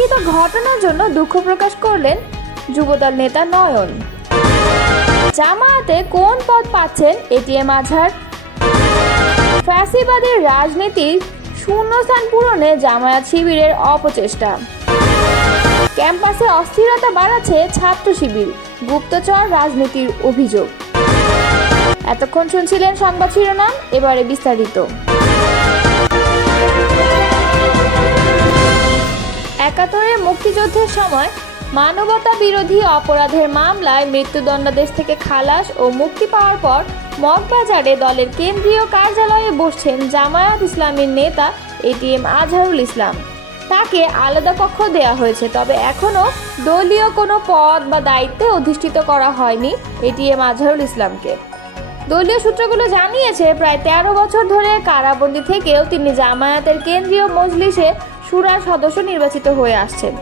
অনাকাঙ্ক্ষিত ঘটনার জন্য দুঃখ প্রকাশ করলেন যুবদল নেতা নয়ন। জামায়াতে কোন পদ পাচ্ছেন এটিএম আজহার? ফ্যাসিবাদের রাজনীতির শূন্যস্থান পূরণে জামায়াত শিবিরের অপচেষ্টা। ক্যাম্পাসে অস্থিরতা বাড়াচ্ছে ছাত্র শিবির, গুপ্তচর রাজনীতির অভিযোগ। এতক্ষণ শুনছিলেন সংবাদ শিরোনাম, এবারে বিস্তারিত। একাত্তরের মুক্তিযুদ্ধের সময় মানবতা বিরোধী অপরাধের মামলায় মৃত্যুদণ্ডাদেশ থেকে খালাস ও মুক্তি পাওয়ার পর মগবাজারে দলের কেন্দ্রীয় কার্যালয়ে বসছেন জামায়াত ইসলামীর নেতা এটিএম আজহারুল ইসলাম। তাকে আলাদা কক্ষ দেওয়া হয়েছে, তবে এখনও দলীয় কোনো পদ বা দায়িত্বে অধিষ্ঠিত করা হয়নি এটিএম আজহারুল ইসলামকে। দলীয় সূত্রগুলো জানিয়েছে, প্রায় 13 বছর ধরে কারাবন্দী থেকেও তিনি জামায়াতের কেন্দ্রীয় মজলিসে শুরার সদস্য নির্বাচিত হয়ে আসছেন।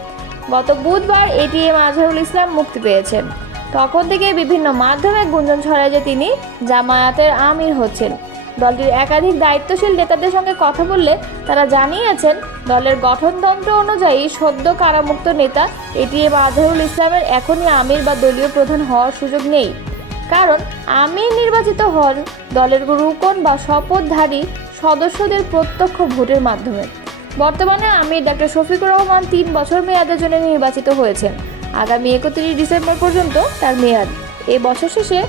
গত বুধবার এটিএম আজহারুল ইসলাম মুক্তি পেয়েছেন। তখন থেকে বিভিন্ন মাধ্যমে গুঞ্জন ছড়ায় যে তিনি জামায়াতের আমির হচ্ছেন। দলটির একাধিক দায়িত্বশীল নেতাদের সঙ্গে কথা বললে তারা জানিয়েছেন, দলের গঠনতন্ত্র অনুযায়ী সদ্য কারামুক্ত নেতা এটিএম আজহারুল ইসলামের এখনই আমির বা দলীয় প্রধান হওয়ার সুযোগ নেই। কারণ আমির নির্বাচিত হন দলের রুকন বা শপথধারী সদস্যদের প্রত্যক্ষ ভোটের মাধ্যমে। বর্তমানে আমির ডক্টর শফিকুর রহমান 3 বছর মেয়াদের জন্য নির্বাচিত হয়েছেন। আগামী 31 ডিসেম্বর পর্যন্ত তার মেয়াদ। এই বছর শেষে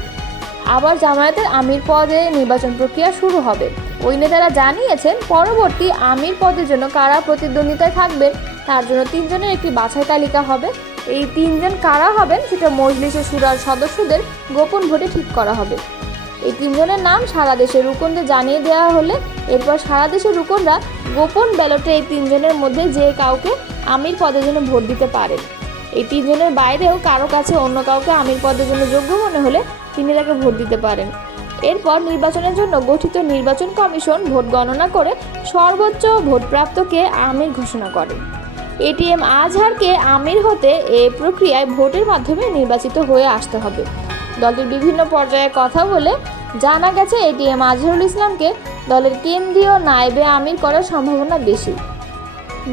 আবার জামায়াতের আমির পদে নির্বাচন প্রক্রিয়া শুরু হবে। ওই নেতারা জানিয়েছেন, পরবর্তী আমির পদের জন্য কারা প্রতিদ্বন্দ্বিতায় থাকবেন তার জন্য 3 জনের একটি বাছাই তালিকা হবে। এই 3 জন কারা হবেন সেটা মজলিসে শুরার সদস্যদের গোপন ভোটে ঠিক করা হবে। এই 3 জনের নাম সারা দেশের রুকনদের জানিয়ে দেওয়া হলে এরপর সারা দেশের রুকনরা গোপন ব্যালটে এই 3 জনের মধ্যে যে কাউকে আমির পদের জন্য ভোট দিতে পারেন। এই 3 জনের বাইরেও কারো কাছে অন্য কাউকে আমির পদের জন্য যোগ্য মনে হলে তিনি তাকে ভোট দিতে পারেন। এরপর নির্বাচনের জন্য গঠিত নির্বাচন কমিশন ভোট গণনা করে সর্বোচ্চ ভোটপ্রাপ্তকে আমির ঘোষণা করে। এটিএম আজহারকে আমির হতে এই প্রক্রিয়ায় ভোটের মাধ্যমে নির্বাচিত হয়ে আসতে হবে। দলটির বিভিন্ন পর্যায়ে কথা বলে জানা গেছে, এটিএম আজহারুল ইসলামকে দলের কেন্দ্রীয় নায়েবে আমির করার সম্ভাবনা বেশি।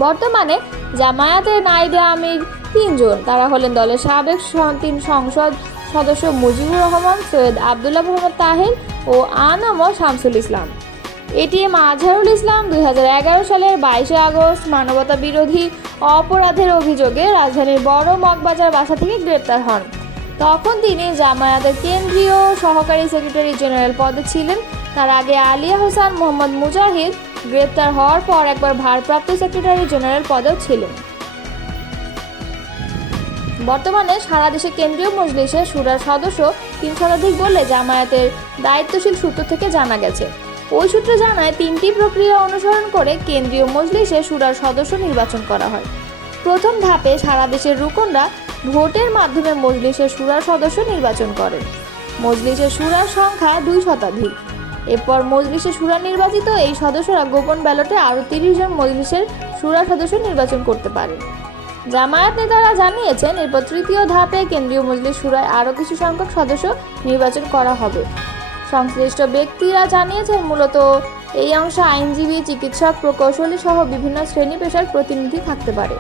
বর্তমানে জামায়াতের নায়েবে আমির 3 জন। তারা হলেন দলের সাবেক 3 সংসদ সদস্য মুজিবুর রহমান, সৈয়দ আবদুল্লাহ মোহাম্মদ তাহের ও আনাম শামসুল ইসলাম। এটিএম আজহারুল ইসলাম 2011 সালের 22 আগস্ট মানবতা বিরোধী অপরাধের অভিযোগে রাজধানীর বড় মগবাজার বাসা থেকে গ্রেপ্তার হন। তখন তিনি জামায়াতের কেন্দ্রীয় সহকারী সেক্রেটারি জেনারেল পদে ছিলেন। তার আগে আলিয়া হোসেন মোহাম্মদ মুজাহিদ গ্রেপ্তার হওয়ার পর একবার ভারপ্রাপ্ত সেক্রেটারি জেনারেল পদেও ছিলেন। বর্তমানে সারা দেশে কেন্দ্রীয় মজলিসে শুরার সদস্য 3 শতাধিক বলে জামায়াতের দায়িত্বশীল সূত্র থেকে জানা গেছে। ওই সূত্র জানায়, 3টি প্রক্রিয়া অনুসরণ করে কেন্দ্রীয় মজলিসে শুরার সদস্য নির্বাচন করা হয়। প্রথম ধাপে সারা দেশের রুকনরা ভোটের মাধ্যমে মজলিসের শুরার সদস্য নির্বাচন করেন। মজলিসের শুরার সংখ্যা 2 শতাধিক। এরপর মজলিসে শুরা নির্বাচিত এই সদস্যরা গোপন ব্যালটে আরও 30 জন মজলিসের শুরা সদস্য নির্বাচন করতে পারেন। জামায়াত নেতারা জানিয়েছেন, এরপর তৃতীয় ধাপে কেন্দ্রীয় মজলিস শুরায় আরও কিছু সংখ্যক সদস্য নির্বাচন করা হবে। সংশ্লিষ্ট ব্যক্তিরা জানিয়েছেন, মূলত এই অংশে আইনজীবী, চিকিৎসক, প্রকৌশলী সহ বিভিন্ন শ্রেণী পেশার প্রতিনিধি থাকতে পারে।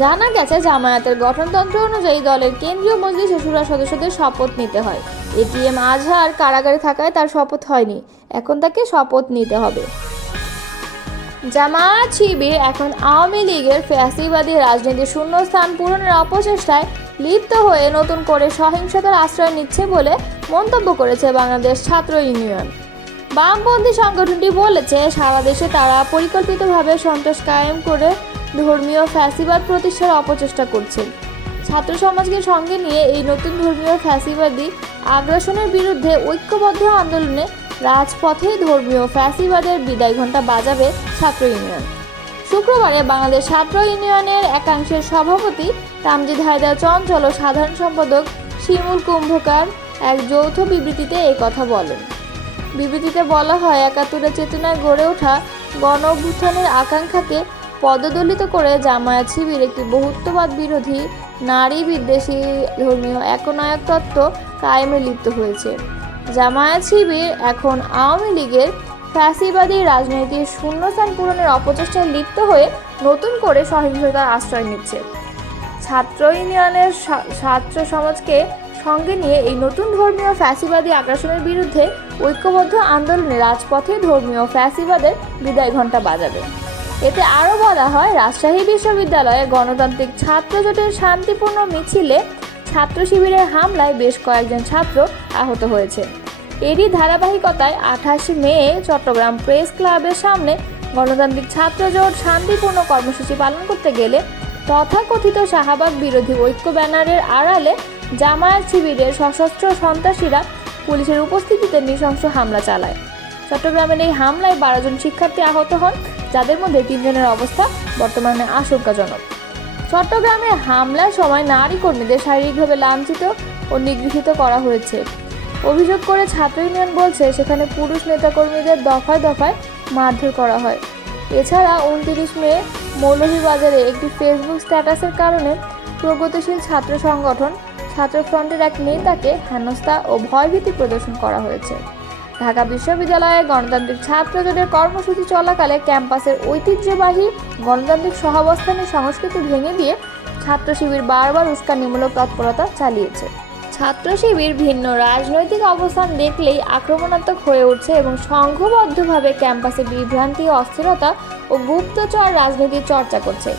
জানা গেছে, জামায়াতের গঠনতন্ত্র অনুযায়ী দলের কেন্দ্রীয় মজলিসে শুরা সদস্যদের শপথ নিতে হয়। এটিএম আজহার কারাগারে থাকায় তার শপথ হয়নি, এখন তাকে শপথ নিতে হবে। জামায়াত শিবির এখন আওয়ামী লীগের ফ্যাসিবাদী রাজনীতির শূন্যস্থান পূরণের অপচেষ্টায় লিপ্ত হয়ে নতুন করে সহিংসতার আশ্রয় নিচ্ছে বলে মন্তব্য করেছে বাংলাদেশ ছাত্র ইউনিয়ন। বামপন্থী সংগঠনটি বলেছে, সারা দেশে তারা পরিকল্পিতভাবে সন্ত্রাস কায়েম করে ধর্মীয় ফ্যাসিবাদ প্রতিষ্ঠার অপচেষ্টা করছে। ছাত্র সমাজকে সঙ্গে নিয়ে এই নতুন ধর্মীয় ফ্যাসিবাদী আগ্রাসনের বিরুদ্ধে ঐক্যবদ্ধ আন্দোলনে রাজপথে ধর্মীয় ফ্যাসিবাদের বিদায় ঘণ্টা বাজাবে ছাত্র ইউনিয়ন। শুক্রবারে বাংলাদেশ ছাত্র ইউনিয়নের একাংশের সভাপতি তামজিদ হায়দার চঞ্চল ও সাধারণ সম্পাদক শিমুল কুম্ভকার এক যৌথ বিবৃতিতে এই কথা বলেন। বিবৃতিতে বলা হয়, 71-এর চেতনায় গড়ে ওঠা গণ অভ্যুত্থানের আকাঙ্ক্ষাকে পদদলিত করে জামায়াত শিবির একটি বহুত্ববাদ বিরোধী, নারী বিদ্বেষী ধর্মীয় একনায়ক তত্ত্ব কায়েমে লিপ্ত হয়েছে। জামায়াত শিবির এখন আওয়ামী লীগের ফ্যাসিবাদী রাজনীতির শূন্যস্থান পূরণের অপচেষ্টায় লিপ্ত হয়ে নতুন করে সহিংসতার আশ্রয় নিচ্ছে। ছাত্র ইউনিয়নের ছাত্র সমাজকে সঙ্গে নিয়ে এই নতুন ধর্মীয় ফ্যাসিবাদী আগ্রাসনের বিরুদ্ধে ঐক্যবদ্ধ আন্দোলনে রাজপথে ধর্মীয় ফ্যাসিবাদের বিদায় ঘণ্টা বাজাবে। এতে আরও বলা হয়, রাজশাহী বিশ্ববিদ্যালয়ে গণতান্ত্রিক ছাত্র জোটের শান্তিপূর্ণ মিছিলে ছাত্র শিবিরের হামলায় বেশ কয়েকজন ছাত্র আহত হয়েছে। এরই ধারাবাহিকতায় 28 মে চট্টগ্রাম প্রেস ক্লাবের সামনে গণতান্ত্রিক ছাত্র জোট শান্তিপূর্ণ কর্মসূচি পালন করতে গেলে তথাকথিত শাহবাগ বিরোধী ঐক্য ব্যানারের আড়ালে জামায়াত শিবিরের সশস্ত্র সন্ত্রাসীরা পুলিশের উপস্থিতিতে নৃশংস হামলা চালায়। চট্টগ্রামের এই হামলায় 12 জন শিক্ষার্থী আহত হন, যাদের মধ্যে 3 জনের অবস্থা বর্তমানে আশঙ্কাজনক। চট্টগ্রামে হামলার সময় নারী কর্মীদের শারীরিকভাবে লাঞ্ছিত ও নিগৃহীত করা হয়েছে অভিযোগ করে ছাত্র ইউনিয়ন বলছে, সেখানে পুরুষ নেতাকর্মীদের দফায় দফায় মারধর করা হয়। এছাড়া 29 মে মৌলভীবাজারে একটি ফেসবুক স্ট্যাটাসের কারণে প্রগতিশীল ছাত্র সংগঠন ছাত্রফ্রন্টের এক নেতাকে হেনস্থা ও ভয়ভীতি প্রদর্শন করা হয়েছে। ঢাকা বিশ্ববিদ্যালয়ে গণতান্ত্রিক ছাত্র জোটের কর্মসূচি চলাকালে ক্যাম্পাসের ঐতিহ্যবাহী গণতান্ত্রিক সহাবস্থানের সংস্কৃতি ভেঙে দিয়ে ছাত্র শিবির বারবার উস্কানিমূলক তৎপরতা চালিয়েছে। ছাত্র শিবির ভিন্ন রাজনৈতিক অবস্থান দেখলেই আক্রমণাত্মক হয়ে উঠছে এবং সংঘবদ্ধভাবে ক্যাম্পাসে বিভ্রান্তি, অস্থিরতা ও গুপ্তচর রাজনীতির চর্চা করছে।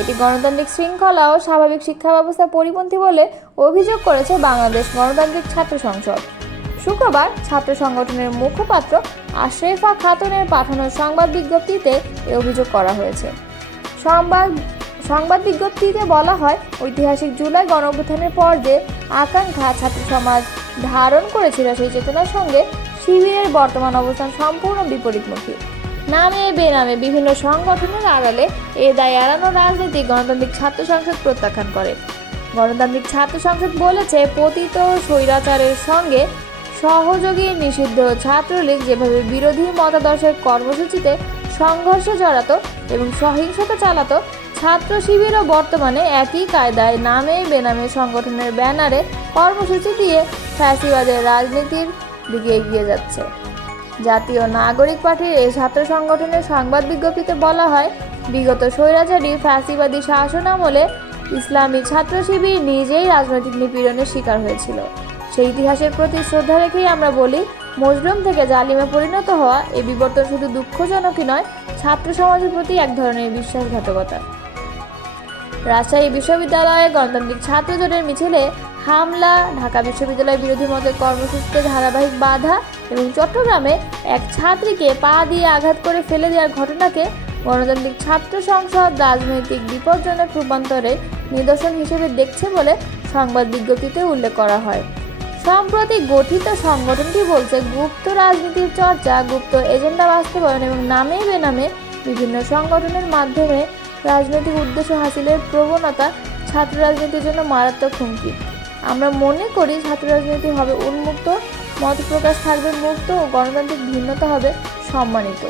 এটি গণতান্ত্রিক শৃঙ্খলা ও স্বাভাবিক শিক্ষা ব্যবস্থা পরিপন্থী বলে অভিযোগ করেছে বাংলাদেশ গণতান্ত্রিক ছাত্র সংসদ। শুক্রবার ছাত্র সংগঠনের মুখপাত্র আশরাফা খাতুনের পাঠানো সংবাদ বিজ্ঞপ্তিতে এ অভিযোগ করা হয়েছে। সংবাদ বিজ্ঞপ্তিতে বলা হয়, ঐতিহাসিক জুলাই গণঅভ্যুত্থানের পর যে আকাঙ্ক্ষা ছাত্র সমাজ ধারণ করেছিল, সেই চেতনার সঙ্গে শিবিরের বর্তমান অবস্থান সম্পূর্ণ বিপরীতমুখী। নামে বেনামে বিভিন্ন সংগঠনের আড়ালে এ দায় এড়ানো রাজনীতি গণতান্ত্রিক ছাত্র সংসদ প্রত্যাখ্যান করে। গণতান্ত্রিক ছাত্র সংসদ বলেছে, পতিত স্বৈরাচারের সঙ্গে সহযোগী নিষিদ্ধ ছাত্রলীগ যেভাবে বিরোধী মতাদর্শের কর্মসূচিতে সংঘর্ষে জড়াতো এবং সহিংসতা চালাতো, ছাত্র শিবিরও বর্তমানে একই কায়দায় নামে বেনামে সংগঠনের ব্যানারে কর্মসূচি দিয়ে ফ্যাসিবাদের রাজনীতির দিকে এগিয়ে যাচ্ছে। জাতীয় নাগরিক পার্টির এই ছাত্র সংগঠনের সংবাদ বিজ্ঞপ্তিতে বলা হয়, বিগত স্বৈরাচারী ফ্যাসিবাদী শাসন আমলে ইসলামী ছাত্র শিবির নিজেই রাজনৈতিক নিপীড়নের শিকার হয়েছিল। সেই ইতিহাসের প্রতি শ্রদ্ধা রেখেই আমরা বলি, মজলুম থেকে জালিমে পরিণত হওয়া এই বিবর্তন শুধু দুঃখজনকই নয়, ছাত্র সমাজের প্রতি এক ধরনের বিশ্বাসঘাতকতা। রাজশাহী বিশ্ববিদ্যালয়ে গণতান্ত্রিক ছাত্র জোটের মিছিলে হামলা, ঢাকা বিশ্ববিদ্যালয় বিরোধী মতের কর্মসূচিতে ধারাবাহিক বাধা এবং চট্টগ্রামে এক ছাত্রীকে পা দিয়ে আঘাত করে ফেলে দেওয়ার ঘটনাকে গণতান্ত্রিক ছাত্র সংসদ রাজনৈতিক বিপজ্জনক রূপান্তরের নিদর্শন হিসেবে দেখছে বলে সংবাদ বিজ্ঞপ্তিতে উল্লেখ করা হয়। সম্প্রতি গঠিত সংগঠনটি বলছে, গুপ্ত রাজনীতির চর্চা, গুপ্ত এজেন্ডা বাস্তবায়ন এবং নামে বেনামে বিভিন্ন সংগঠনের মাধ্যমে রাজনৈতিক উদ্দেশ্য হাসিলের প্রবণতা ছাত্র রাজনীতির জন্য মারাত্মক হুমকি। আমরা মনে করি ছাত্র রাজনীতি হবে উন্মুক্ত, মত প্রকাশ থাকবে মুক্ত ও গণতান্ত্রিক ভিন্নতা হবে সম্মানিত।